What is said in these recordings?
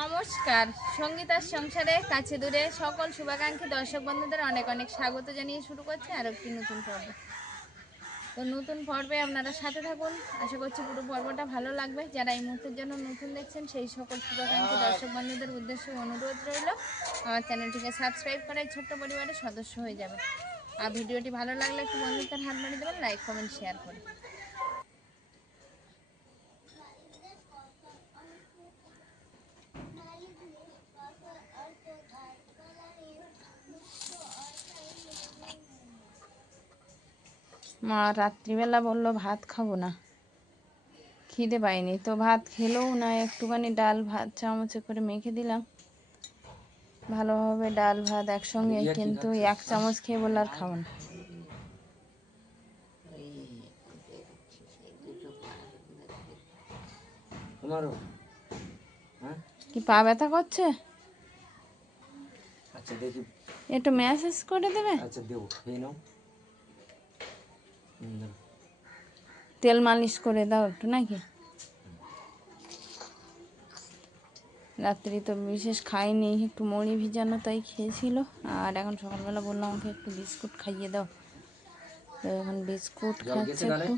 নমস্কার। সঙ্গীতার সংসারে কাছে দূরে সকল শুভাকাঙ্ক্ষী দর্শক বন্ধুদের অনেক অনেক স্বাগত জানিয়ে শুরু করছে আর একটি নতুন পর্ব। তো নতুন পর্বে আপনারা সাথে থাকুন, আশা করছি পুরো পর্বটা ভালো লাগবে। যারা এই মুহূর্তের জন্য নতুন দেখছেন সেই সকল শুভাকাঙ্ক্ষী দর্শক বন্ধুদের উদ্দেশ্যে অনুরোধ রইল আমার চ্যানেলটিকে সাবস্ক্রাইব করে ছোট্ট পরিবারের সদস্য হয়ে যাবে। আর ভিডিওটি ভালো লাগলে একটু বন্ধুত্বের হাত বাড়িয়ে দেবেন, লাইক কমেন্ট শেয়ার করে। মা রাত্রিবেলা বললো ভাত খাবো না, খিদে পাইনি, তো ভাত খেলেও না, একটুখানি ডাল ভাত চামচে করে মেখে দিলাম ভালোভাবে, ডাল ভাত একসঙ্গে, কিন্তু এক চামচ খেয়ে বললো আর খাবো না। কি পা ব্যথা করছে? আচ্ছা দেখি, একটু ম্যাসাজ করে দেবে। আচ্ছা দেবো, খেয়ে নাও। তেল মালিশ করে দাও একটু, নাকি? রাত্রি তো বিশেষ খাইনি, একটু মুড়ি ভিজানো তাই খেয়েছিল। আর এখন সকালবেলা বললাম আমাকে একটু বিস্কুট খাইয়ে দাও, তো এখন বিস্কুট খাচ্ছে একটু।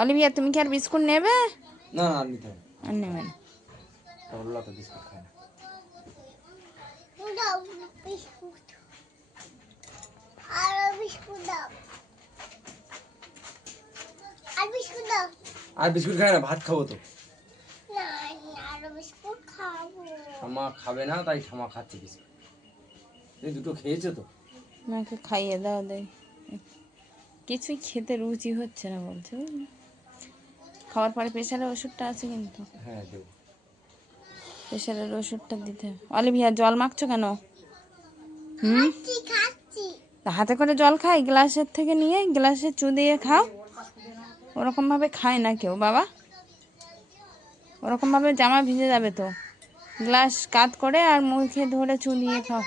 অলিভিয়া, তুমি কি আর বিস্কুট নেবে? না আর নিতে হবে, আর নেবে না? ওগুলো তো বিস্কুট খায় না। আর বিস্কুট খায় না, ভাত খাবো তো। ঠামা খাবে না, তাই ঠামা খাচ্ছে বিস্কুট। এই দুটো খেয়েছে তো। আমাকে খাইয়ে দাও, দেয় কিছুই খেতে রুচি হচ্ছে না বলছে, বুঝলি? খাওয়ার পরে প্রেশারের ওষুধটা আছে কিন্তু, হ্যাঁ দেবো। প্রেশারের ওষুধটা দিতে হবে। অলিভিয়া, জল মাখছো কেন? হাতে করে জল খাই, গ্লাসের থেকে নিয়ে গ্লাসে চু দিয়ে খাও। ওরকমভাবে খায় না কেউ বাবা, ওরকমভাবে জামা ভিজে যাবে তো। গ্লাস কাত করে আর মুখে ধরে চু দিয়ে খাও।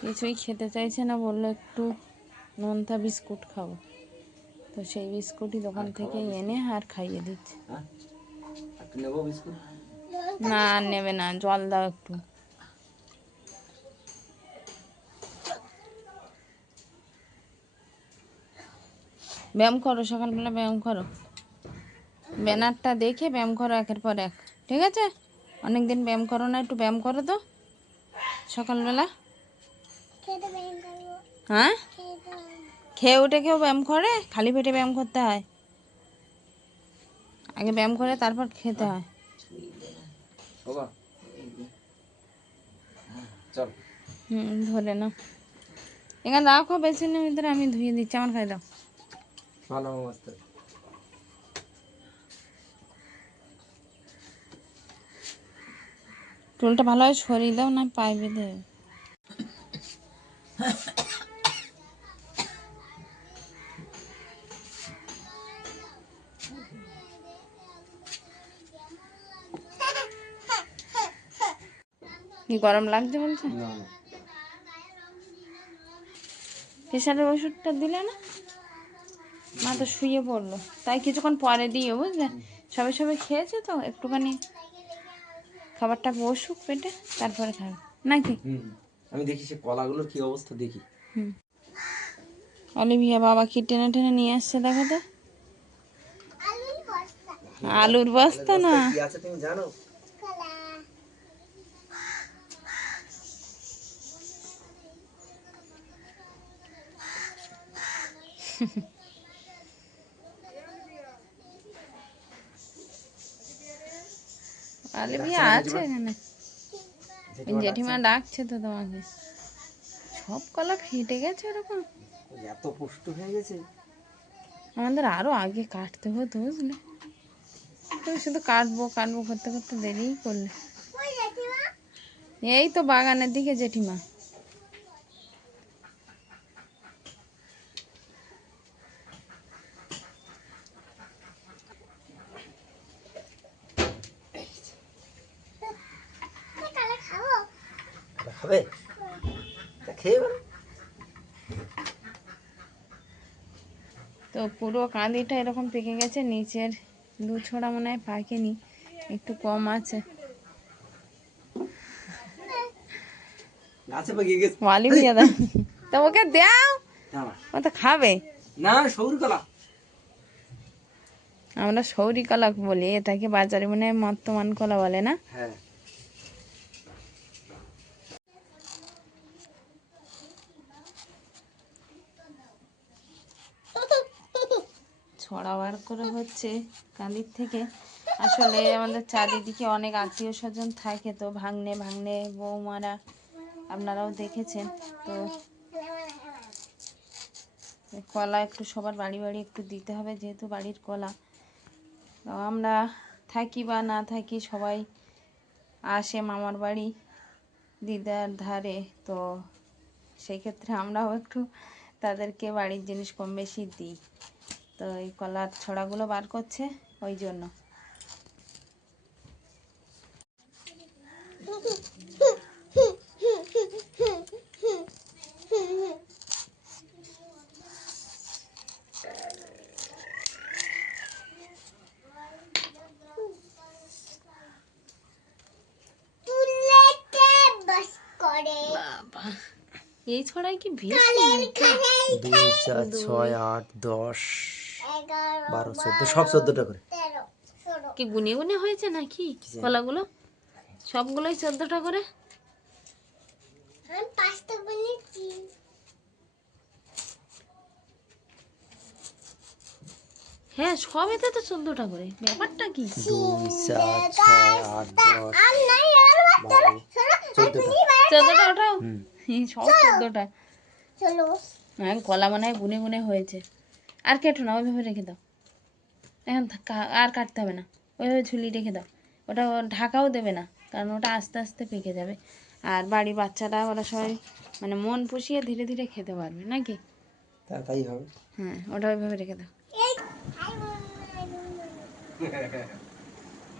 কিছুই খেতে চাইছে না, বললো একটু নোনতা বিস্কুট খাবো, তো সেই বিস্কুটই দোকান থেকে এনে আর খাইয়ে দিচ্ছে। হ্যাঁ একটু নেবো বিস্কুট। না আর নেবে না, জল দাও একটু। ব্যায়াম করো, সকালবেলা ব্যায়াম করো, ব্যানারটা দেখে ব্যায়াম করো একের পর এক, ঠিক আছে? অনেকদিন ব্যায়াম করো না, একটু ব্যায়াম করো তো সকালবেলা। হ্যাঁ, খেয়ে উঠে কেউ ব্যায়াম করে? খালি পেটে ব্যায়াম করতে হয়, আগে ব্যায়াম করে তারপর খেতে হয়। চল ধরে না, এখানে রাখো বেসিনের ভিতরে, আমি ধুয়ে দিচ্ছি, আমার খাই দাও। ভালো অবস্থা। চুলটা ভালোভাবে সরিয়ে দাও, না পায়ে বেঁধে। কি গরম লাগছে বলছে? না না, প্রেশারের ওষুধটা দিলে না? মা তো শুয়ে পড়লো, তাই কিছুক্ষণ পরে দিও, বুঝলে? সবে সবে খেয়েছে তো, একটুখানি খাবারটা বসুক পেটে, তারপরে খাবে, নাকি? আমি দেখি সে কলাগুলোর কি অবস্থা দেখি। অলিভিয়া বাবা কি টেনে টেনে নিয়ে আসছে, দেখো তো। আলুর বস্তা না, কি আছে তুমি জানো? অলিভিয়া আছে এখানে, জেঠিমা ডাকছে তো তোমাকে। সব কলা ফেটে গেছে এরকম, এত পুষ্ট হয়ে গেছে। আমাদের আরো আগে কাটতে হতো, বুঝলে? তুমি শুধু কাটবো কাটবো করতে করতে দেরিই করলে। এই তো বাগানের দিকে জেঠিমা। হবে তা খেয়ে বলো। তো পুরো কাঁদিটা এরকম পেকে গেছে, নিচের 2 ছড়া মনে হয় পাকেনি, একটু কম আছে। গাছে পাকিয়ে গেছে। ওয়ালি দিয়ে দাও, তো ওকে দাও, দাঁড়া। ও তো খাবে। না সৌরি কলা। আমরা সৌরি কলা বলি, এটাকে বাজারে মনে হয় মর্তমান কলা বলে না। হ্যাঁ ছড়া বার করে হচ্ছে কাঁদির থেকে। আসলে আমাদের চারিদিকে অনেক আত্মীয় স্বজন থাকে, তো ভাগ্নে ভাগ্নে বৌমারা আপনারাও দেখেছেন। তো কলা একটু সবার বাড়ি বাড়ি একটু দিতে হবে, যেহেতু বাড়ির কলা। তো আমরা থাকি বা না থাকি, সবাই আসে মামার বাড়ি দিদার ধারে, তো সেই ক্ষেত্রে আমরাও একটু তাদেরকে বাড়ির জিনিস কম বেশি দিই। তো এই কলার ছড়াগুলো বার করছে ওই জন্য। বাবা, এই ছড়াই কি বেশি নাকি? 2 4 6 8 10 12 14 সব 14টা করে। কি গুনে গুনে হয়েছে নাকি কলাগুলো? সবগুলোই 14টা করে। হ্যাঁ, সবেতে তো 14টা করে, ব্যাপারটা কি? 2 4 6 8 10 12 14টা। 14টা ওঠাও। হুম সব 14টা। হ্যাঁ, কলা মনে হয় গুনে গুনে হয়েছে। আর কেটো না, ওইভাবে রেখে দাও। এখন আর কাটতে হবে না, ওইভাবে ঝুলি রেখে দাও। ওটা ঢাকাও দেবে না, কারণ ওটা আস্তে আস্তে পেকে যাবে। আর বাড়ির বাচ্চারা ওরা সবাই মানে মন পুষিয়ে ধীরে ধীরে খেতে পারবে নাকি? তাই হবে। হ্যাঁ, ওটা ওইভাবে রেখে দাও।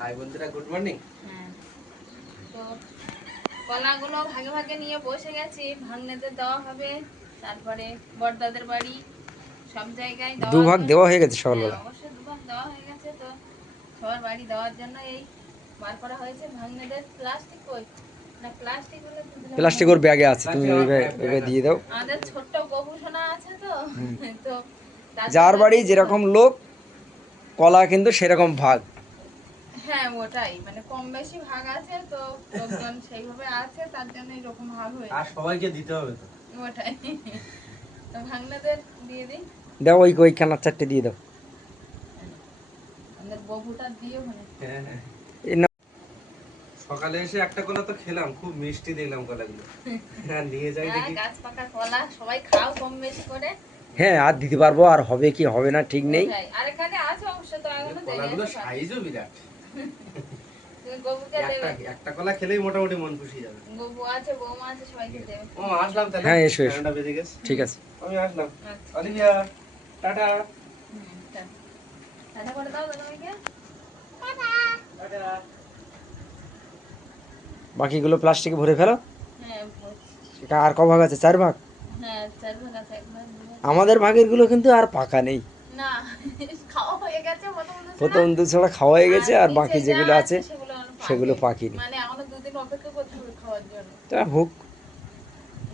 হাই বন্ধুরা, গুড মর্নিং। হ্যাঁ, তো কলাগুলো ভাগে ভাগে নিয়ে বসে গেছি, ভাগ্নেদের দেওয়া হবে, তারপরে বড়দাদের বাড়ি, সব জায়গায় দেওয়া দুভাগ হবে। দেওয়া হয়ে গেছে হ্যাঁ, সকালবেলা। অবশ্যই 2 ভাগ দেওয়া হয়ে গেছে। তো সবার বাড়ি দেওয়ার জন্য এই বার করা হয়েছে। ভাগ্নেদের প্লাস্টিক কই না, প্লাস্টিক গুলো তো দিলাম। প্লাস্টিক ওর ব্যাগে আছে, তুমি ওইভাবে দিয়ে দাও। আমাদের ছোট্ট গবেষণা আছে তো, তো তার যার জন্য বাড়ি দিতে যেরকম হবে। লোক, কলা কিন্তু সেরকম ভাগ। হ্যাঁ, ওটাই মানে কম বেশি ভাগ আছে, তো লোকজন সেইভাবে আছে, তার জন্য এরকম ভাগ হয়েছে। আর সবাইকে দিতে হবে তো। ওটাই। তো ভাগ্নেদের দিয়ে দিই। দাও ওই খানার 4টে দিয়ে দাও। আমাদের ববুটা দিয়ে ওখানে। হ্যাঁ, এই নাও। সকালে এসে একটা কলা তো খেলাম, খুব মিষ্টি দেখলাম কলাগুলো। হ্যাঁ, নিয়ে যাই হ্যাঁ, দেখি। গাছ পাকা কলা সবাই খাও কম বেশি করে। হ্যাঁ, আর দিতে পারবো, আর হবে কি হবে না ঠিক নেই। ওটাই। আর এখানে আছে অবশ্য, তো এখনো দেরি কলাগুলো আছে। সাইজও বিরাট। তুমি গবুকে দেবে। একটা কলা খেলেই মোটামুটি মন খুশি যাবে। গবু আছে, বৌমা আছে, সবাইকে দেবে। ও আসলাম তাহলে। হ্যাঁ, এসো, এসো। 9টা বেজে গেছে। ঠিক আছে। আমি আসলাম। আচ্ছা। Olivia, tata. চল। টাটা করে দাও দাদাভাইকে। টাটা। বাকিগুলো প্লাস্টিকে ভরে ফেলো। হ্যাঁ, এটা আর ক ভাগ আছে? 4 ভাগ। হ্যাঁ, 4 ভাগ আছে, 1 ভাগ 2 ভাগ। আমাদের ভাগের গুলো কিন্তু আর পাকা নেই। না, খাওয়া হয়ে গেছে প্রথম 2 ছড়া খাওয়া হয়ে গেছে, আর নিচে বাকি যা যেগুলো আছে সেগুলো পাকেনি। পাকিনি। মানে এখনো 2 দিন অপেক্ষা করতে হবে খাওয়ার জন্য। তা হোক।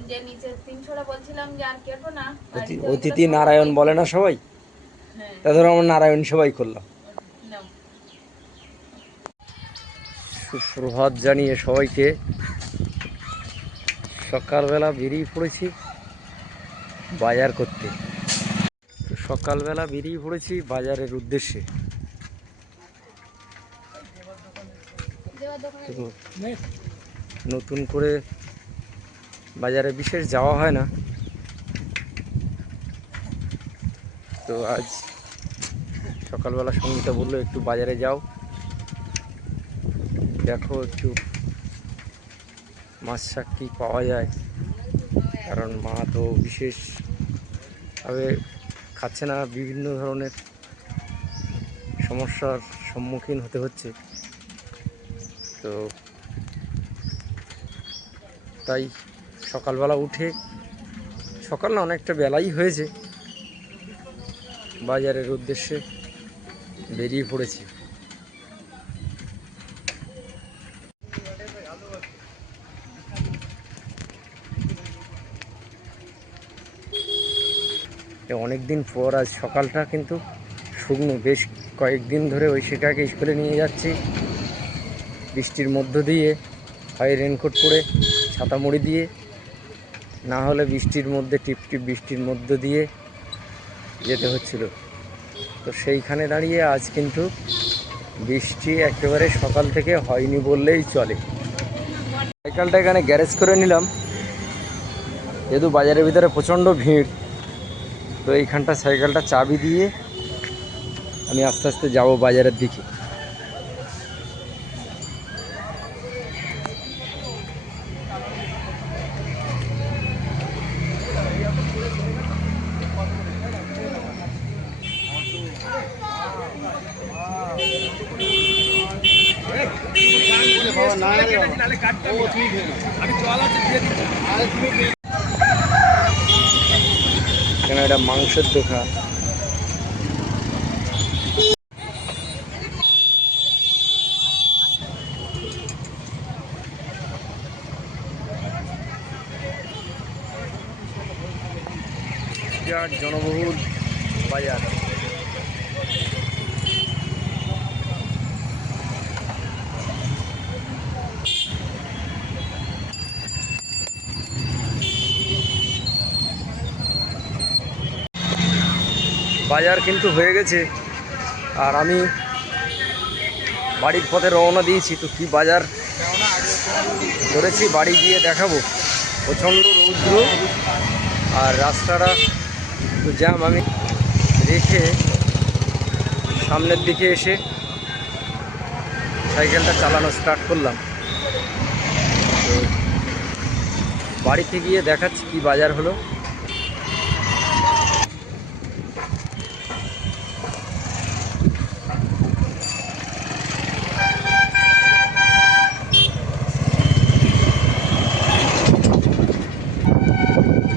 যে নিচে 3 ছড়া বলছিলাম যে আর কেটো না, বাড়িতে ওইগুলো অতিথি সব নারায়ণ দিয়ে- বলে না সবাই, হ্যাঁ, তা ধরো আমরা নারায়ণ সবাই করলাম। নাও। সুপ্রভাত জানিয়ে সবাইকে সকালবেলা বেরিয়ে পড়েছি বাজার করতে। তো সকালবেলা বেরিয়ে পড়েছি বাজারের উদ্দেশ্যে। তো নতুন করে বাজারে বিশেষ যাওয়া হয় না, তো আজ সকালবেলা সঙ্গীতা বললো একটু বাজারে যাও, দেখো একটু মাছ শাক কী পাওয়া যায়, কারণ মা তো বিশেষভাবে খাচ্ছে না, বিভিন্ন ধরনের সমস্যার সম্মুখীন হতে হচ্ছে। তো তাই সকালবেলা উঠে, সকাল না অনেকটা বেলাই হয়েছে, বাজারের উদ্দেশ্যে বেরিয়ে পড়েছি। অনেক দিন পর আজ সকালটা কিন্তু শুকনো, বেশ কয়েকদিন ধরে ঐশিকাকে স্কুলে নিয়ে যাচ্ছি বৃষ্টির মধ্য দিয়ে, হয় রেনকোট পরে ছাতা মুড়ি দিয়ে, না হলে বৃষ্টির মধ্যে টিপটিপ বৃষ্টির মধ্য দিয়ে যেতে হচ্ছিল। তো সেইখানে দাঁড়িয়ে আজ কিন্তু বৃষ্টি একেবারে সকাল থেকে হয়নি বললেই চলে। সাইকেলটা এখানে গ্যারেজ করে নিলাম, যেহেতু বাজারের ভিতরে প্রচণ্ড ভিড়। তো এইখানটা সাইকেলটা চাবি দিয়ে আমি আস্তে আস্তে যাব বাজারের দিকে। এখানে একটা মাংসের দোকান। বিরাট জনবহুল বাজার। বাজার কিন্তু হয়ে গেছে, আর আমি বাড়ির পথে রওনা দিয়েছি। তো কি বাজার করেছি বাড়ি গিয়ে দেখাবো। প্রচণ্ড রৌদ্র আর রাস্তাটা তো জ্যাম। আমি রেখে সামনের দিকে এসে সাইকেলটা চালানো স্টার্ট করলাম। তো বাড়িতে গিয়ে দেখাচ্ছি কি বাজার হলো।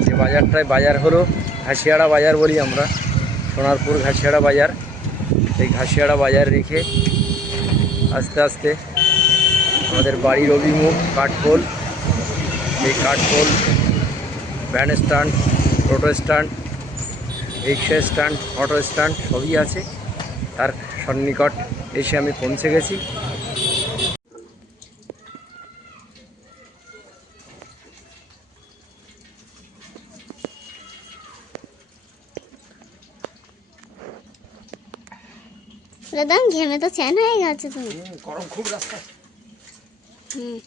যে বাজারটায় বাজার হলো ঘাসিয়াড়া বাজার বলি আমরা, সোনারপুর ঘাসিয়াড়া বাজার। এই ঘাসিয়াড়া বাজার রেখে আস্তে আস্তে আমাদের বাড়ির অভিমুখ কাঠপোল। এই কাঠপোল ভ্যান স্ট্যান্ড, টোটো স্ট্যান্ড, রিক্সা স্ট্যান্ড, অটো স্ট্যান্ড সবই আছে। তার সন্নিকট এসে আমি পৌঁছে গেছি। দাদা ঘেমে তো চ্যান হয়ে গেছে তুমি। গরম খুব রাস্তা। হুম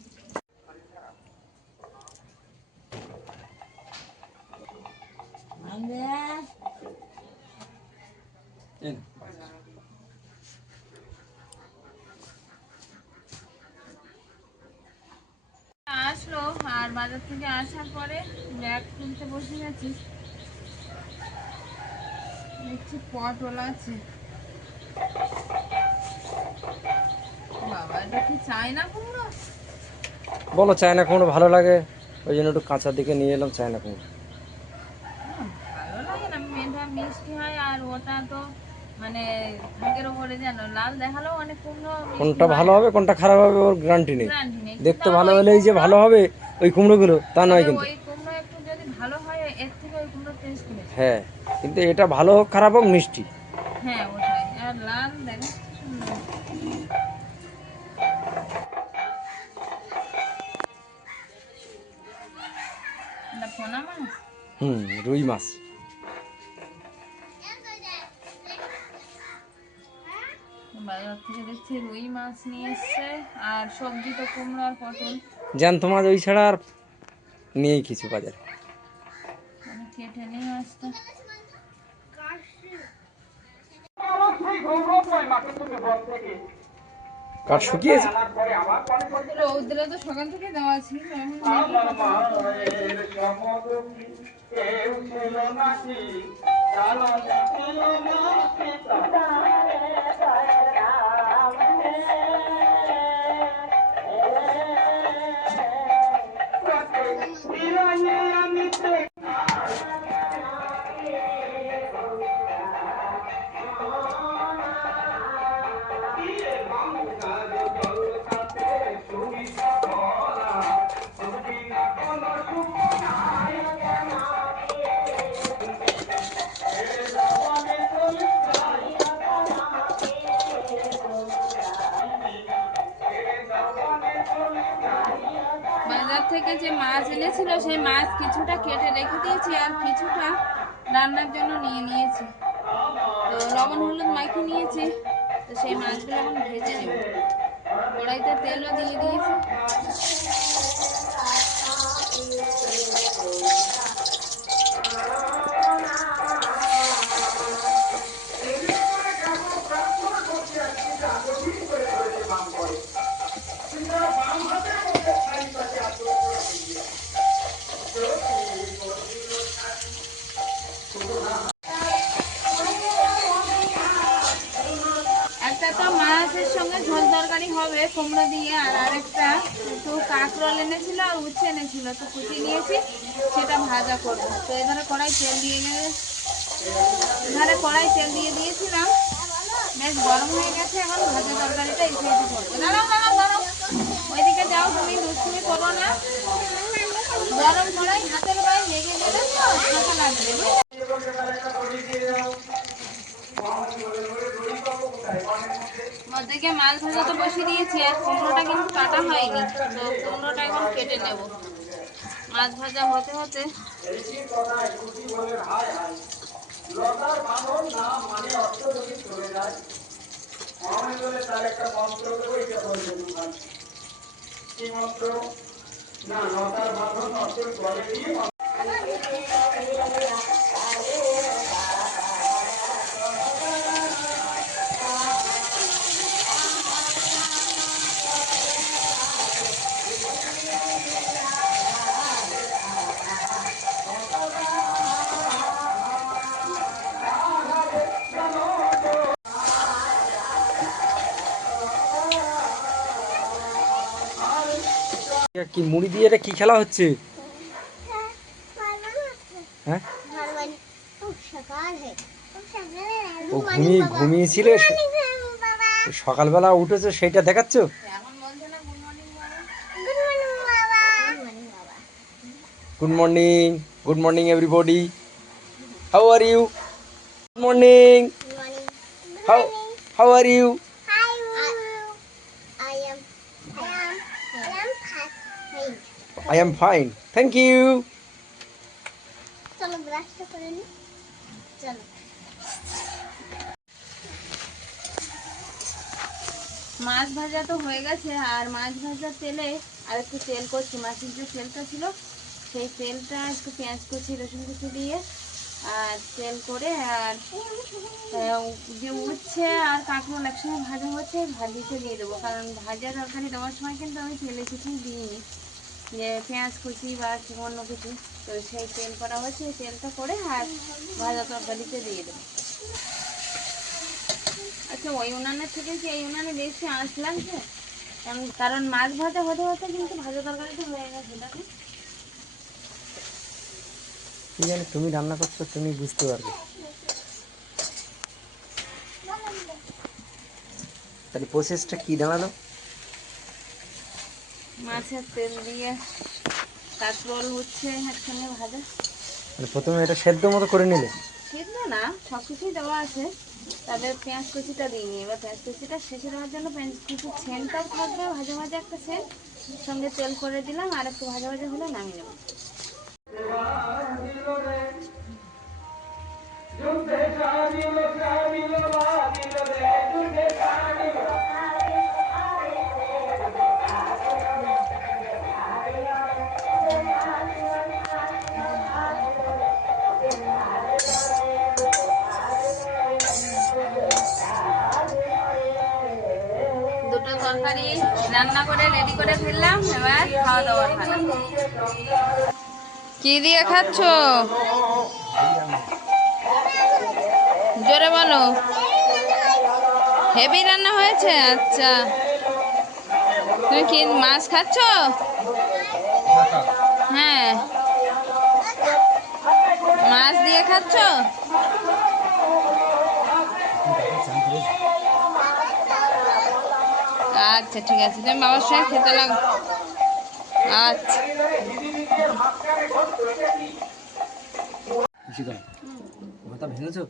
আসলো, আর বাজার থেকে আসার পরে ব্যাগ তুলতে বসে গেছি। দেখছি পটল আছে। বাবা, এটা কি চায়না কুমড়ো? বলো চায়না কুমড়ো ভালো লাগে, ওই জন্য একটু কাঁচা দিকে নিয়ে এলাম চায়না কুমড়ো। ভালো লাগে না, মেয়েটা মিষ্টি হয়, আর ওটা তো মানে ভাগের ওপরে যেন লাল দেখালেও অনেক কুমড়ো কোনটা ভালো হবে কোনটা খারাপ হবে ওর গ্যারান্টি নেই। গ্যারান্টি নেই। দেখতে ভালো হলেই যে ভালো হবে ওই কুমড়োগুলো তা নয় কিন্তু। ওই কুমড়ো একটু যদি ভালো হয় এর থেকে ওই কুমড়ো টেস্ট বেশি। হ্যাঁ, কিন্তু এটা ভালো হোক খারাপ হোক মিষ্টি। হ্যাঁ ওটাই। আর লাল দেখো সুন্দর। এটা পোনা মাছ। রুই মাছ। বাজার থেকে দেখছি রুই মাছ নিয়ে এসছে, আর সবজি তো কুমড়ো আর পটল। জ্যান্ত মাছ ওই ছাড়া আর নেই কিছু বাজারে। আমি কেটে নিই মাছটা। কাঠ শুকিয়েছে। রৌদ্রে তো সকাল থেকে দেওয়া ছিল, এখন বাজার থেকে যে মাছ এনেছিল সেই মাছ কিছুটা কেটে রেখে দিয়েছি আর কিছুটা রান্নার জন্য নিয়ে নিয়েছি। তো লবণ হলুদ মাখিয়ে নিয়েছি, তো সেই মাছগুলো এখন ভেজে নেব। কড়াইতে তেলও দিয়ে দিয়েছি। একটা তো মাছের সঙ্গে ঝোল তরকারি হবে কুমড়ো দিয়ে, আর আরেকটা একটু কাঁকরোল এনেছিল আর উচ্ছে এনেছিল, তো কুচি নিয়েছি, সেটা ভাজা করবো। তো এধারে কড়াই তেল দিয়ে দিয়েছিলাম, বেশ গরম হয়ে গেছে। এখন ভাজা তরকারিটা এই সাইডে করবো। দাঁড়াও দাঁড়াও দাঁড়াও, ওইদিকে যাও, তুমি দুষ্টুমি করো না। গরম কড়াই হাতের গায়ে লেগে গেলে তো হাতে লাগবে। ওদিকে মাছ ভাজা তো বসিয়ে দিয়েছি, আর কুমড়োটা কিন্তু কাটা হয়নি, তো কুমড়োটা এখন কেটে নেব। মাছ ভাজা হতে হতে কি মুড়ি দিয়ে এটা কি খেলা হচ্ছে? হ্যাঁ, ও ঘুমিয়েছিল, সকালবেলা উঠেছে সেইটা দেখাচ্ছ? এখন বলছে না good morning good morning, good morning everybody, how are you? Good morning, how are you? I am fine. Thank you. চলো ব্রাশটা করে নি, চলো। মাছ ভাজা তো হয়ে গেছে, আর মাছ ভাজার তেলে আর একটু তেল করছি। মাছের যে তেলটা ছিল সেই তেলটা একটু পেঁয়াজ কুচি রসুন কুচি দিয়ে আর তেল করে, আর যে উচ্ছে আর কাঁকরোল একসঙ্গে ভাজা হচ্ছে, ভাজিতে দিয়ে দেবো। কারণ ভাজা তরকারি দেওয়ার সময় কিন্তু আমি তেলে কিছুই দিইনি, যে পেঁয়াজ কুচি বা অন্য কিছু। তো সেই তেল করা হচ্ছে, এই তেলটা করে আর ভাজা তরকারিতে দিয়ে দেবো। আচ্ছা, ওই উনানের থেকে কি এই উনানে বেশি আঁচ লাগছে? কারণ মাছ ভাজা হতে হতে কিন্তু ভাজা তরকারিটা হয়ে গেছে, দেখো। কি জানি, তুমি রান্না করছো, তুমি বুঝতে পারবে। তাহলে প্রসেসটা কি দাঁড়ালো? মাছের তেল দিয়ে কাঁকরোল হচ্ছে একসঙ্গে ভাজা। মানে প্রথমে এটা সেদ্ধ মতো করে নিলে? সিদ্ধ না, সব কিছুই দেওয়া আছে, তবে পেঁয়াজ কুচিটা দিইনি। এবার পেঁয়াজ কুচিটা শেষে দেওয়ার জন্য পেঁয়াজ কুচির সেন্টটাও থাকবে, ভাজা ভাজা একটা সেন্ট, সঙ্গে তেল করে দিলাম, আর একটু ভাজা ভাজা হলে নামিয়ে নেব। দুটো তরকারি রান্না করে রেডি করে ফেললাম, এবার খাওয়া দাওয়ার পালা। কি দিয়ে খাচ্ছ? জোরে বলো। হেভি রান্না হয়েছে? আচ্ছা, তুমি কি মাছ খাচ্ছ? হ্যাঁ, মাছ দিয়ে খাচ্ছ? আচ্ছা ঠিক আছে, তুমি বাবার সঙ্গে খেতে লাগো। আচ্ছা ইশিকা, মাথা ভেঙেছো?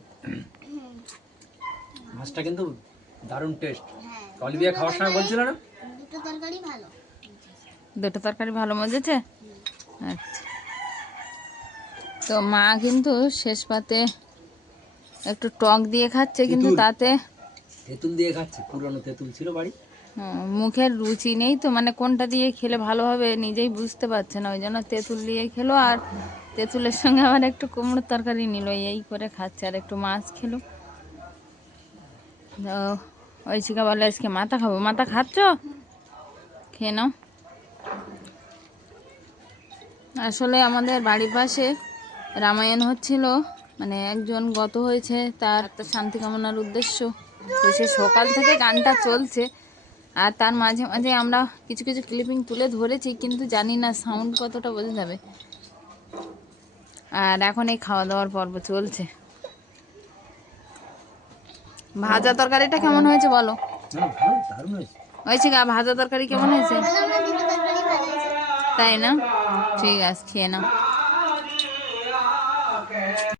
মাছটা কিন্তু দারুণ টেস্ট। অলিভিয়া খাওয়ার সময় বলছিল না? দুটো তরকারি ভালো। দুটো তরকারি ভালো মজেছে। আচ্ছা, তো মা কিন্তু শেষ পাতে একটু টক দিয়ে খাচ্ছে, কিন্তু তেঁতুল। তাতে তেঁতুল দিয়ে খাচ্ছে, পুরনো তেঁতুল ছিল বাড়ি। মুখের রুচি নেই তো, মানে কোনটা দিয়ে খেলে ভালো হবে নিজেই বুঝতে পারছে না, ওই জন্য তেঁতুল দিয়ে খেলো, আর তেঁতুলের সঙ্গে আবার একটু কুমড়োর তরকারি নিল, এই করে খাচ্ছে, আর একটু মাছ খেলো। তো ঐশিকা বলে আজকে মাথা খাবো। মাথা খাচ্ছ? খেয়ে নাও। আসলে আমাদের বাড়ির পাশে রামায়ণ হচ্ছিল, মানে একজন গত হয়েছে, তার একটা শান্তি কামনার উদ্দেশ্য, তো সে সকাল থেকে গানটা চলছে, আর তার মাঝে মাঝে আমরা কিছু কিছু ক্লিপিং তুলে ধরেছি, কিন্তু জানি না সাউন্ড কতটা বোঝা যাবে। আর এখন এই খাওয়া দাওয়ার পর্ব চলছে। ভাজা তরকারিটা কেমন হয়েছে বলো? না, ভালো, দারুণ হয়েছে। ঐশিকা, ভাজা তরকারি কেমন হয়েছে? দুটো তরকারি ভালো হয়েছে। তাই না? ঠিক আছে, খেয়ে নাও।